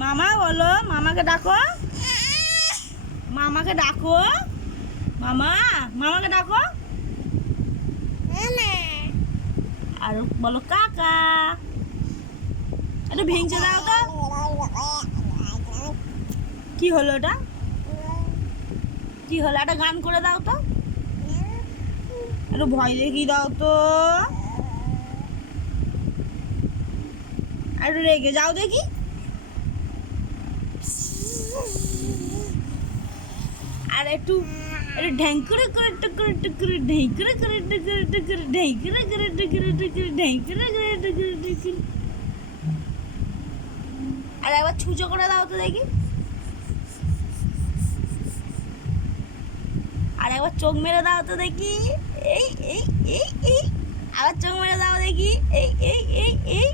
মামা বলো, মামাকে ডাকো, মামাকে ডাকো, মামা, মামাকে ডাকো। আর বলো কাকা। একটু ভেঙচে দাও তো। কি হলো ওটা? কি হলো? একটা গান করে দাও তো। একটু ভয় দেখিয়ে দাও তো। আর একটু রেগে যাও দেখি। আর একটু একটু ঢ্যাং করে করে টুকুরে টুকুরে ঢেই করে করে টুকুরে টুকুরে ঢেই করে করে টুকুরে টুকুরে ঢেই করে করে টুকুরে টুকুরে। আর একবার ছুঁচো করে দাও তো দেখি। আর একবার চোখ মেরে দাও তো দেখি। এই এই এই এই আবার চোখ মেরে দাও দেখি। এই এই এই এই